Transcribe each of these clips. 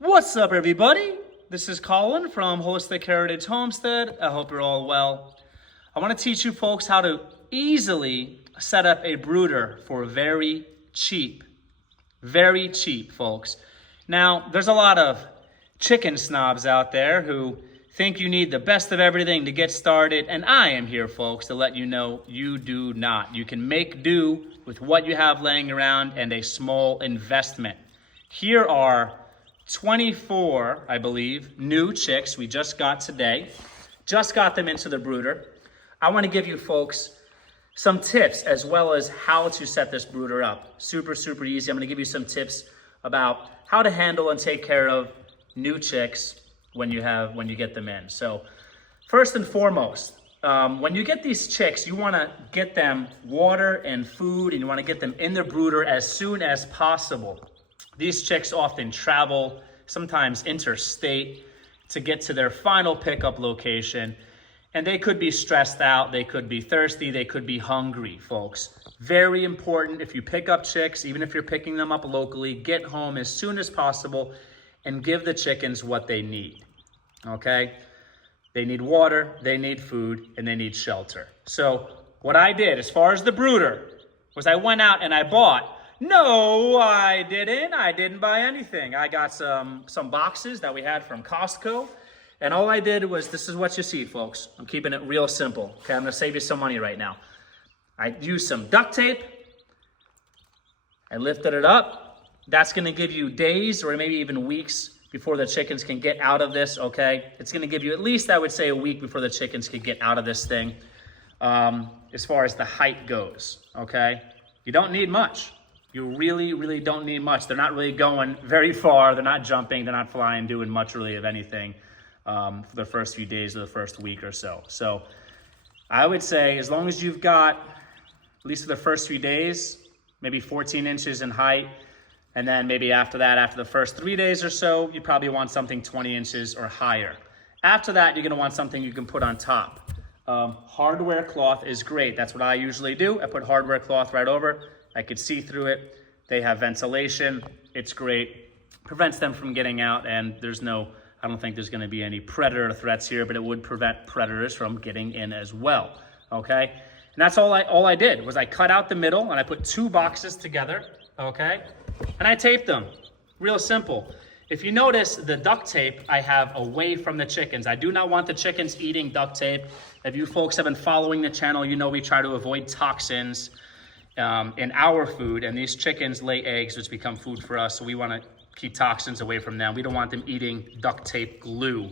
What's up, everybody? This is Colin from Holistic Heritage Homestead. I hope you're all well. I want to teach you folks how to easily set up a brooder for very cheap, folks. Now, there's a lot of chicken snobs out there who think you need the best of everything to get started, and I am here, folks, to let you know you do not. You can make do with what you have laying around and a small investment. Here are 24, I believe, new chicks we just got today. Just got them into the brooder. I want to give you folks some tips as well as how to set this brooder up. Super easy. I'm going to give you some tips about how to handle and take care of new chicks when you get them in. So first and foremost, when you get these chicks, you want to get them water and food, and you want to get them in the brooder as soon as possible. These chicks often travel, sometimes interstate, to get to their final pickup location. And they could be stressed out, they could be thirsty, they could be hungry, folks. Very important, if you pick up chicks, even if you're picking them up locally, get home as soon as possible and give the chickens what they need, okay? They need water, they need food, and they need shelter. So what I did as far as the brooder was I went out and I bought. No, I didn't buy anything. I got some boxes that we had from Costco. And all I did was, this is what you see, folks. I'm keeping it real simple. Okay, I'm gonna save you some money right now. I used some duct tape. I lifted it up. That's gonna give you days or maybe even weeks before the chickens can get out of this, okay? It's gonna give you at least, I would say, a week before the chickens can get out of this thing, as far as the height goes, okay? You don't need much. You really don't need much. They're not really going very far. They're not jumping. They're not flying, doing much really of anything for the first few days or the first week or so. So I would say as long as you've got, at least for the first few days, maybe 14 inches in height, and then maybe after that, after the first 3 days or so, you probably want something 20 inches or higher. After that, you're gonna want something you can put on top. Hardware cloth is great. That's what I usually do. I put hardware cloth right over. I could see through it. They have ventilation. It's great. Prevents them from getting out, and I don't think there's gonna be any predator threats here, but it would prevent predators from getting in as well, okay? And that's all I did, was I cut out the middle, and I put two boxes together, okay? And I taped them, real simple. If you notice, the duct tape I have away from the chickens. I do not want the chickens eating duct tape. If you folks have been following the channel, you know we try to avoid toxins in our food, and these chickens lay eggs, which become food for us, so we want to keep toxins away from them. We don't want them eating duct tape glue.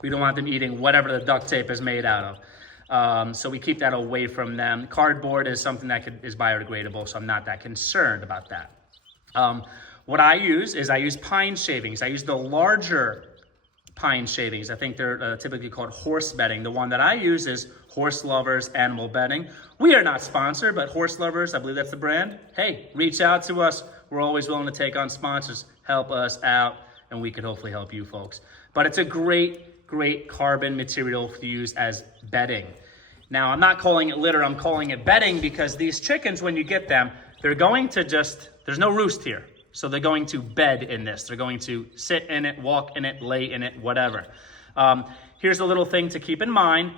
We don't want them eating whatever the duct tape is made out of. So we keep that away from them. Cardboard is something that is biodegradable, so I'm not that concerned about that. What I use pine shavings. I use the larger pine shavings. I think they're typically called horse bedding. The one that I use is Horse Lovers Animal Bedding. We are not sponsored, but Horse Lovers, I believe that's the brand. Hey, reach out to us. We're always willing to take on sponsors. Help us out, and we could hopefully help you folks. But it's a great carbon material to use as bedding. Now, I'm not calling it litter, I'm calling it bedding because these chickens, when you get them, they're going to there's no roost here. So they're going to bed in this. They're going to sit in it, walk in it, lay in it, whatever. Here's a little thing to keep in mind.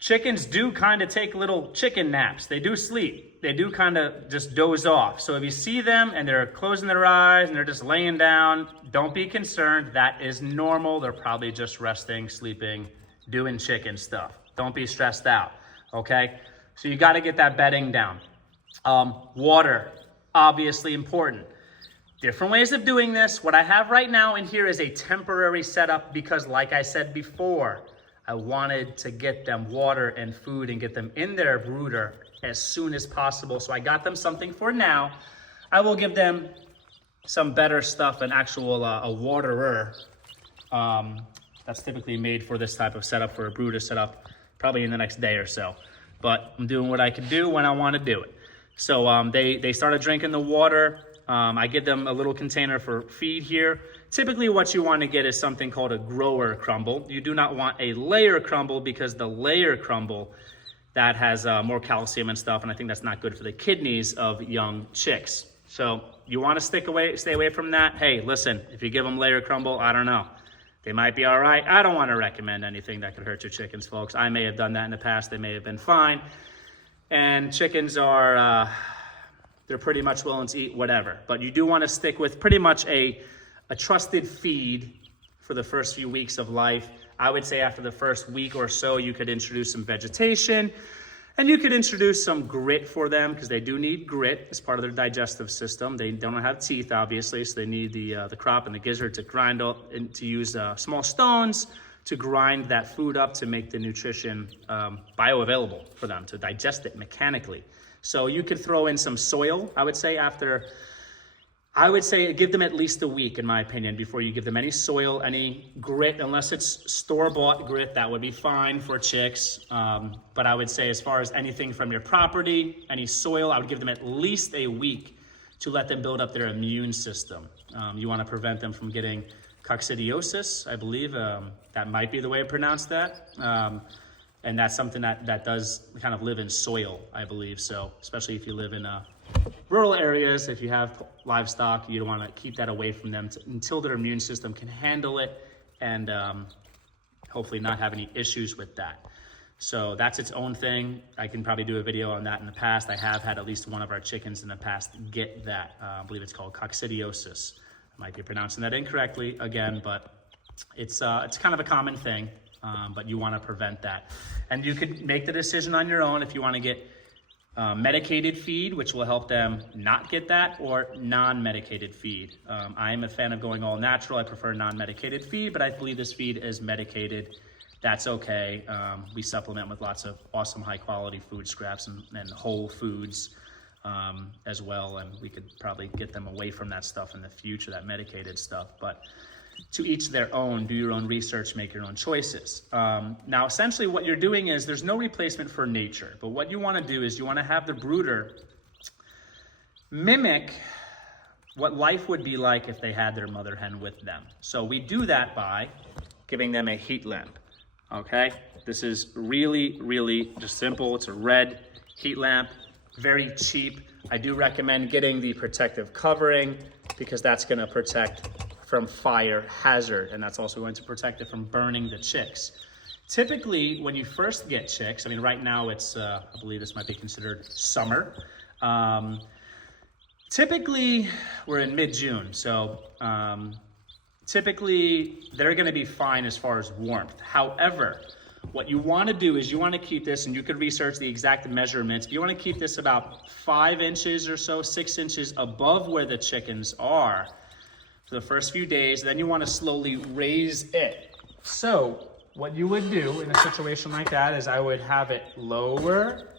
Chickens do kind of take little chicken naps. They do sleep. They do kind of just doze off. So if you see them and they're closing their eyes and they're just laying down, don't be concerned. That is normal. They're probably just resting, sleeping, doing chicken stuff. Don't be stressed out, okay? So you got to get that bedding down. Water, obviously important. Different ways of doing this. What I have right now in here is a temporary setup because, like I said before, I wanted to get them water and food and get them in their brooder as soon as possible. So I got them something for now. I will give them some better stuff, an actual a waterer that's typically made for this type of setup, for a brooder setup, probably in the next day or so. But I'm doing what I can do when I want to do it. So they started drinking the water. I give them a little container for feed here. Typically what you want to get is something called a grower crumble. You do not want a layer crumble because the layer crumble, that has more calcium and stuff, and I think that's not good for the kidneys of young chicks. So you want to stay away from that. Hey, listen, if you give them layer crumble, I don't know. They might be all right. I don't want to recommend anything that could hurt your chickens, folks. I may have done that in the past. They may have been fine. And chickens are, they're pretty much willing to eat whatever. But you do want to stick with pretty much a trusted feed for the first few weeks of life. I would say after the first week or so, you could introduce some vegetation. And you could introduce some grit for them because they do need grit as part of their digestive system. They don't have teeth, obviously, so they need the crop and the gizzard to grind up and to use small stones to grind that food up to make the nutrition bioavailable for them to digest it mechanically. So you could throw in some soil, I would say, give them at least a week, in my opinion, before you give them any soil, any grit, unless it's store-bought grit, that would be fine for chicks. But I would say as far as anything from your property, any soil, I would give them at least a week to let them build up their immune system. You want to prevent them from getting coccidiosis, I believe. That might be the way to pronounce that. And that's something that does kind of live in soil, I believe. So especially if you live in rural areas, if you have livestock, you want to keep that away from them until their immune system can handle it and hopefully not have any issues with that. So that's its own thing. I can probably do a video on that in the past. I have had at least one of our chickens in the past get that. I believe it's called coccidiosis. I might be pronouncing that incorrectly again, but it's kind of a common thing, but you want to prevent that. And you could make the decision on your own if you want to get medicated feed, which will help them not get that, or non-medicated feed. I am a fan of going all natural. I prefer non-medicated feed, but I believe this feed is medicated. That's okay. We supplement with lots of awesome high-quality food scraps and whole foods as well, and we could probably get them away from that stuff in the future, that medicated stuff. But to each their own, do your own research, make your own choices. Now, essentially what you're doing is there's no replacement for nature, but what you want to do is you want to have the brooder mimic what life would be like if they had their mother hen with them. So we do that by giving them a heat lamp, okay? This is really, really just simple. It's a red heat lamp, very cheap. I do recommend getting the protective covering because that's going to protect from fire hazard, and that's also going to protect it from burning the chicks. Typically, when you first get chicks, I mean, right now it's, I believe this might be considered summer. Typically, we're in mid-June, so typically they're gonna be fine as far as warmth. However, what you wanna do is you wanna keep this, and you could research the exact measurements, but you wanna keep this about 5 inches or so, 6 inches above where the chickens are for the first few days. Then you want to slowly raise it. So what you would do in a situation like that is I would have it lower,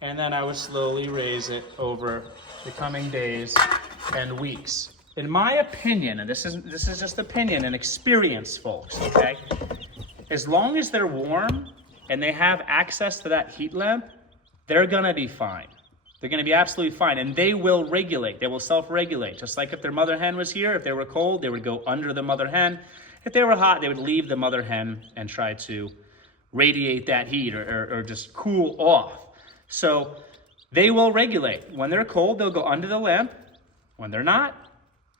and then I would slowly raise it over the coming days and weeks. In my opinion, and this is just opinion and experience, folks, okay? As long as they're warm and they have access to that heat lamp, they're gonna be fine. They're going to be absolutely fine, and they will regulate. They will self-regulate. Just like if their mother hen was here, if they were cold, they would go under the mother hen. If they were hot, they would leave the mother hen and try to radiate that heat or just cool off. So they will regulate. When they're cold, they'll go under the lamp. When they're not,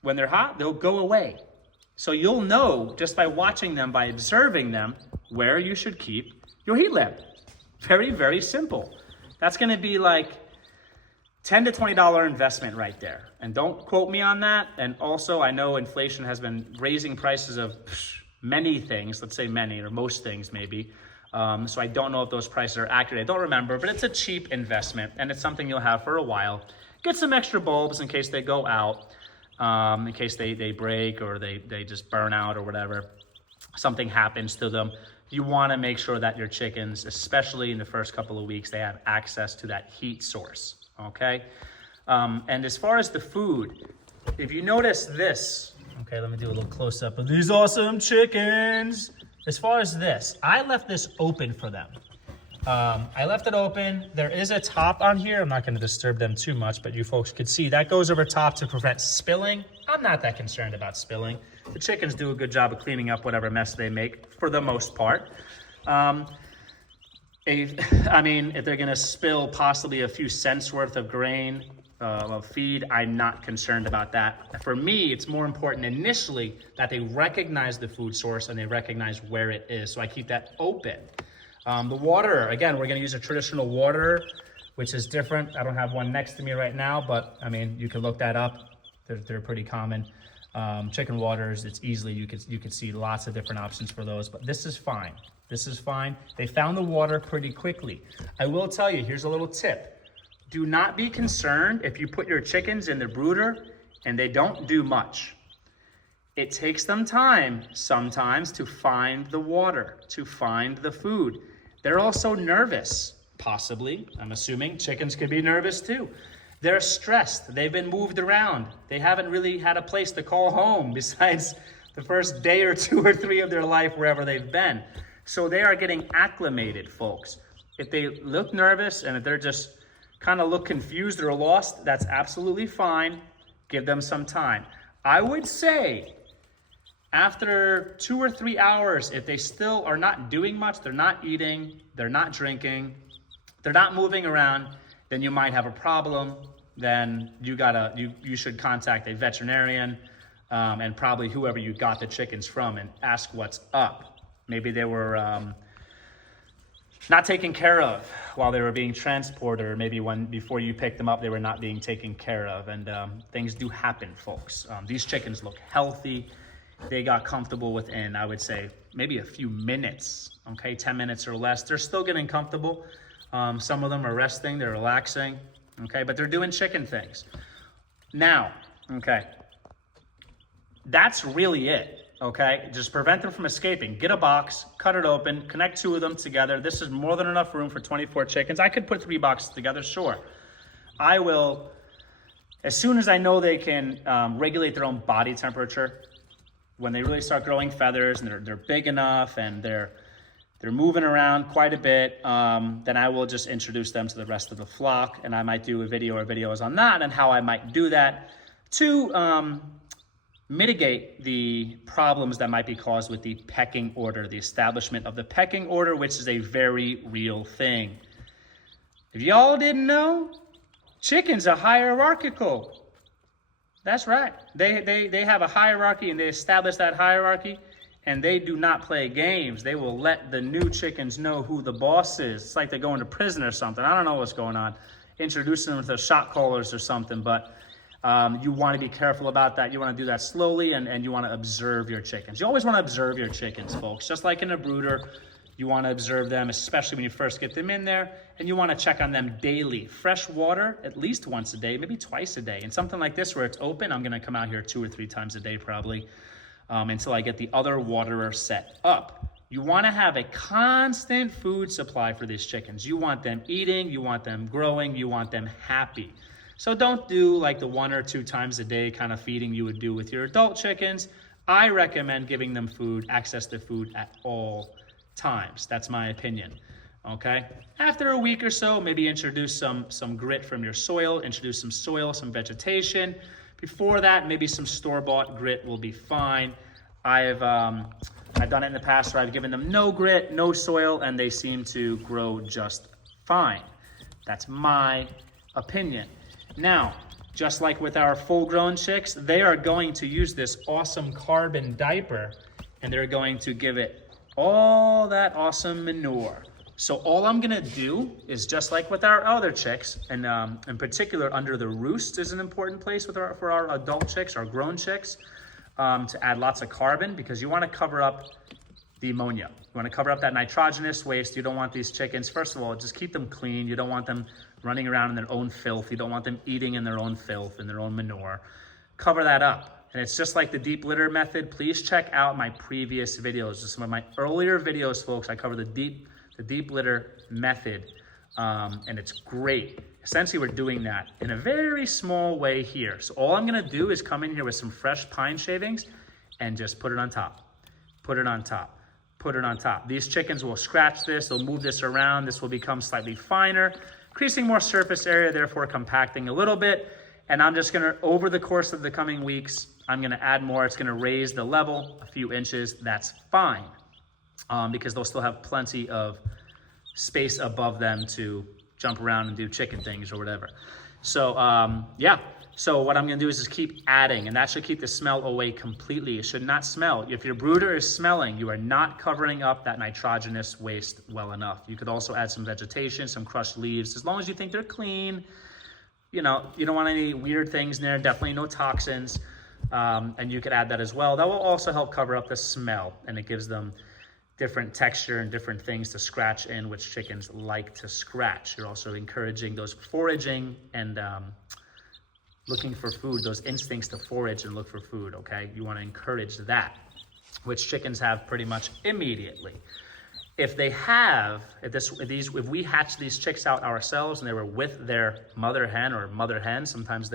when they're hot, they'll go away. So you'll know just by watching them, by observing them, where you should keep your heat lamp. Very, very simple. That's going to be like $10 to $20 investment right there. And don't quote me on that. And also, I know inflation has been raising prices of many things, let's say many, or most things maybe. So I don't know if those prices are accurate. I don't remember, but it's a cheap investment, and it's something you'll have for a while. Get some extra bulbs in case they go out, in case they break or they just burn out or whatever. Something happens to them. You want to make sure that your chickens, especially in the first couple of weeks, they have access to that heat source. Okay, and as far as the food, if you notice this, okay, let me do a little close-up of these awesome chickens. As far as this, I left this open for them. I left it open. There is a top on here. I'm not going to disturb them too much, but you folks could see that goes over top to prevent spilling. I'm not that concerned about spilling. The chickens do a good job of cleaning up whatever mess they make for the most part. I mean, if they're gonna spill possibly a few cents worth of grain, of feed, I'm not concerned about that. For me, it's more important initially that they recognize the food source and they recognize where it is. So I keep that open. The water, again, we're gonna use a traditional water, which is different. I don't have one next to me right now, but I mean, you can look that up. They're pretty common. Chicken waters, it's easily, you could see lots of different options for those, but this is fine. This is fine. They found the water pretty quickly. I will tell you, here's a little tip. Do not be concerned if you put your chickens in the brooder and they don't do much. It takes them time sometimes to find the water, to find the food. They're also nervous, possibly. I'm assuming chickens could be nervous too. They're stressed. They've been moved around. They haven't really had a place to call home besides the first day or 2 or 3 of their life wherever they've been. So they are getting acclimated, folks. If they look nervous and if they're just kind of look confused or lost, that's absolutely fine. Give them some time. I would say after 2 or 3 hours, if they still are not doing much, they're not eating, they're not drinking, they're not moving around, then you might have a problem. Then you should contact a veterinarian and probably whoever you got the chickens from and ask what's up. Maybe they were not taken care of while they were being transported, or maybe before you picked them up, they were not being taken care of. And things do happen, folks. These chickens look healthy. They got comfortable within, I would say, maybe a few minutes, okay, 10 minutes or less. They're still getting comfortable. Some of them are resting, they're relaxing, okay, but they're doing chicken things. Now, okay, that's really it. Okay, just prevent them from escaping. Get a box, cut it open, connect 2 of them together. This is more than enough room for 24 chickens. I could put 3 boxes together, sure. I will, as soon as I know they can regulate their own body temperature, when they really start growing feathers and they're big enough and they're moving around quite a bit, then I will just introduce them to the rest of the flock, and I might do a video or videos on that and how I might do that to mitigate the problems that might be caused with the pecking order, the establishment of the pecking order, which is a very real thing. If y'all didn't know, chickens are hierarchical. That's right. They have a hierarchy and they establish that hierarchy, and they do not play games. They will let the new chickens know who the boss is. It's like they're going to prison or something. I don't know what's going on. Introducing them to shot callers or something, but you want to be careful about that. You want to do that slowly, and you want to observe your chickens. You always want to observe your chickens, folks. Just like in a brooder, you want to observe them, especially when you first get them in there, and you want to check on them daily. Fresh water, at least once a day, maybe twice a day. And something like this where it's open, I'm going to come out here 2 or 3 times a day probably until I get the other waterer set up. You want to have a constant food supply for these chickens. You want them eating, you want them growing, you want them happy. So don't do like the 1 or 2 times a day kind of feeding you would do with your adult chickens. I recommend giving them food, access to food at all times. That's my opinion, okay? After a week or so, maybe introduce some grit from your soil, introduce some soil, some vegetation. Before that, maybe some store-bought grit will be fine. I've done it in the past where I've given them no grit, no soil, and they seem to grow just fine. That's my opinion. Now, just like with our full-grown chicks, they are going to use this awesome carbon diaper, and they're going to give it all that awesome manure. So all I'm gonna do is just like with our other chicks, and in particular under the roost is an important place for our adult chicks, our grown chicks, to add lots of carbon, because you wanna cover up the ammonia. You wanna cover up that nitrogenous waste. You don't want these chickens, first of all, just keep them clean. You don't want them running around in their own filth. You don't want them eating in their own filth, in their own manure. Cover that up. And it's just like the deep litter method. Please check out my previous videos. Just some of my earlier videos, folks. I cover the deep litter method, and it's great. Essentially, we're doing that in a very small way here. So all I'm gonna do is come in here with some fresh pine shavings and just put it on top. Put it on top. Put it on top. These chickens will scratch this, they'll move this around. This will become slightly finer, increasing more surface area, therefore compacting a little bit. And I'm just gonna, over the course of the coming weeks, I'm gonna add more. It's gonna raise the level a few inches. That's fine, because they'll still have plenty of space above them to jump around and do chicken things or whatever. So yeah, so what I'm gonna do is just keep adding, and that should keep the smell away completely. It should not smell. If your brooder is smelling, you are not covering up that nitrogenous waste well enough. You could also add some vegetation, some crushed leaves, as long as you think they're clean. You know, you don't want any weird things in there, definitely no toxins. And you could add that as well. That will also help cover up the smell, and it gives them different texture and different things to scratch in, which chickens like to scratch. You're also encouraging those foraging and looking for food, those instincts to forage and look for food, okay? You wanna encourage that, which chickens have pretty much immediately. If they have, if we hatch these chicks out ourselves and they were with their mother hen or mother hen, sometimes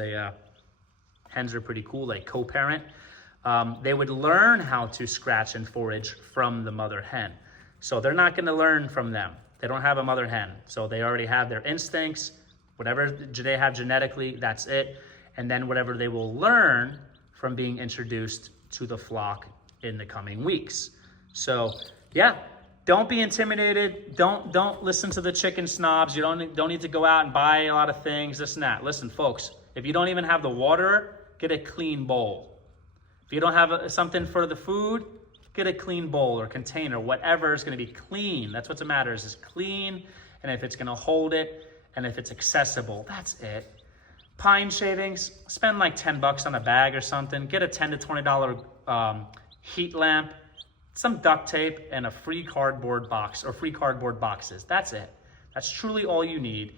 hens are pretty cool, they co-parent, they would learn how to scratch and forage from the mother hen. So they're not gonna learn from them. They don't have a mother hen. So they already have their instincts, whatever they have genetically, that's it. And then whatever they will learn from being introduced to the flock in the coming weeks. So yeah, don't be intimidated. Don't listen to the chicken snobs. You don't need to go out and buy a lot of things, this and that. Listen, folks, if you don't even have the water, get a clean bowl. If you don't have something for the food, get a clean bowl or container, whatever is gonna be clean. That's what matters, is clean, and if it's gonna hold it, and if it's accessible, that's it. Pine shavings, spend like 10 bucks on a bag or something. Get a $10 to $20 heat lamp, some duct tape, and a free cardboard box or free cardboard boxes. That's it. That's truly all you need.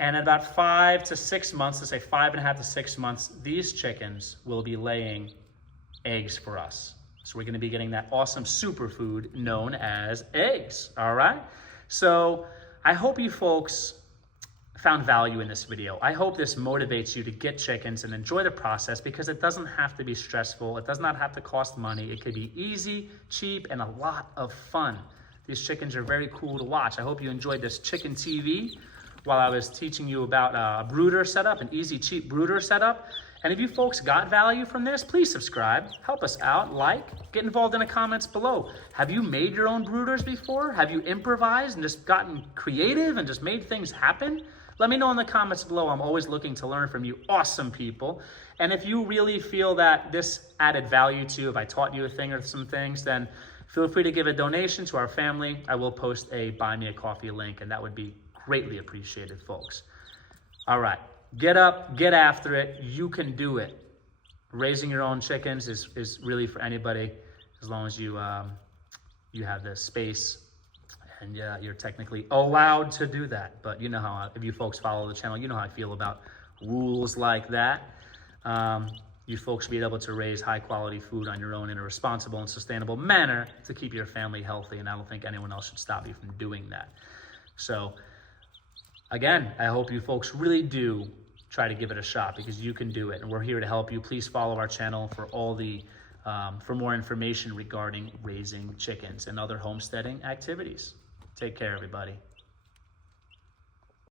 And in about 5 to 6 months, let's say 5.5 to 6 months, these chickens will be laying eggs for us. So we're gonna be getting that awesome superfood known as eggs, all right? So I hope you folks found value in this video. I hope this motivates you to get chickens and enjoy the process, because it doesn't have to be stressful. It does not have to cost money. It could be easy, cheap, and a lot of fun. These chickens are very cool to watch. I hope you enjoyed this chicken TV while I was teaching you about a brooder setup, an easy, cheap brooder setup. And if you folks got value from this, please subscribe, help us out, like, get involved in the comments below. Have you made your own brooders before? Have you improvised and just gotten creative and just made things happen? Let me know in the comments below. I'm always looking to learn from you awesome people. And if you really feel that this added value to you, if I taught you a thing or some things, then feel free to give a donation to our family. I will post a Buy Me a Coffee link, and that would be greatly appreciated, folks. All right, get up, get after it. You can do it. Raising your own chickens is really for anybody, as long as you have the space. And yeah, you're technically allowed to do that. But you know how, if you folks follow the channel, you know how I feel about rules like that. You folks be able to raise high quality food on your own in a responsible and sustainable manner to keep your family healthy. And I don't think anyone else should stop you from doing that. So again, I hope you folks really do try to give it a shot, because you can do it. And we're here to help you. Please follow our channel for all the for more information regarding raising chickens and other homesteading activities. Take care, everybody.